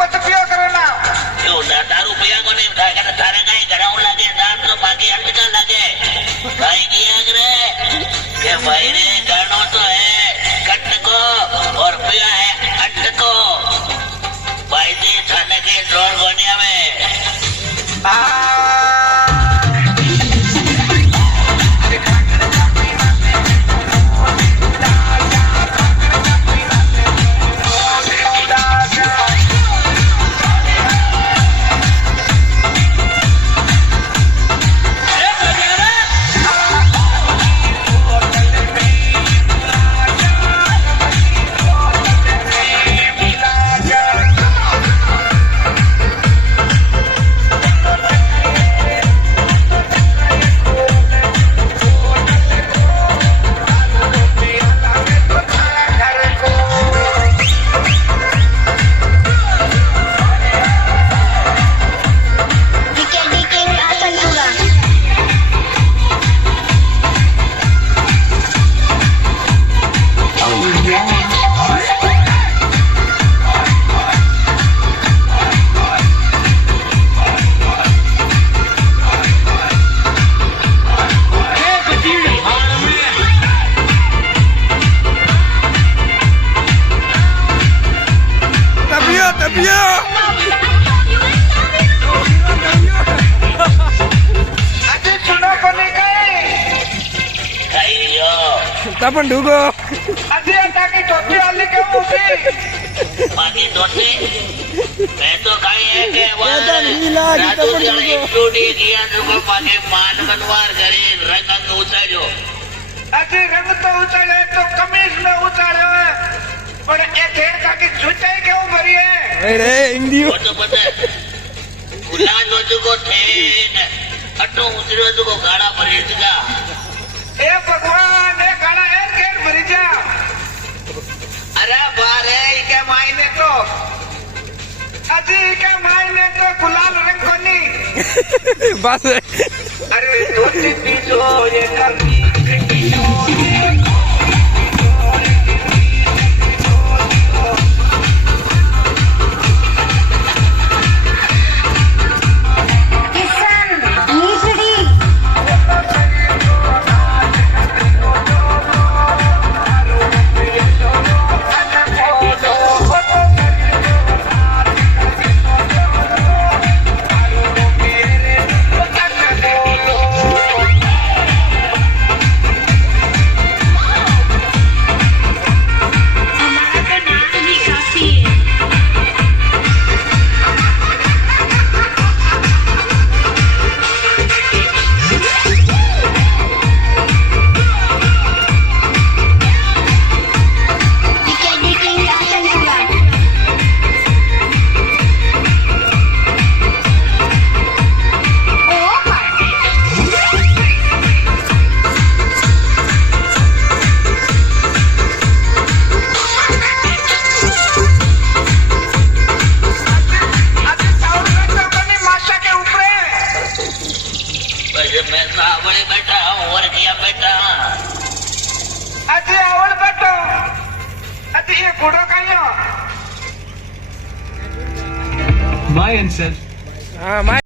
मत पियो करो ना क्यों दारू पिया को नहीं थारे कहीं गड़ाऊ लगे दांत तो बाकी अटका लगे भाई किया करे के भाई ने गणो तो है कटको और पिया है अटको भाई जी थाने के ड्रोन गोनिया में तापन ढूंढो अजी ताकि टोपी वाली क्यों उठी बाकी दोस्ती मैं तो कहीं है के राजू स्टूडियो किया जो बाकी मान बनवार करे रंग उतारो अजी रंग तो उतारे तो कमीज में उतारे पर एक हेड ताकि जूते क्यों भरी है अरे हिंदी वो तो पता है गुलाल लोगों को थे अटो उतरो तो को गाड़ा भरी दिया ए भगवान ए गाड़ा एक हेड भरी जा अरे बारे के मायने तो अजी के मायने तो गुलाल रंग को नहीं बस अरे दोस्ती पीछो ये करनी मैं तो आवड़े बैठा हूँ और किया बैठा अजी आवड़ बैठो अजी ये घोड़ो कहियो My and said. हाँ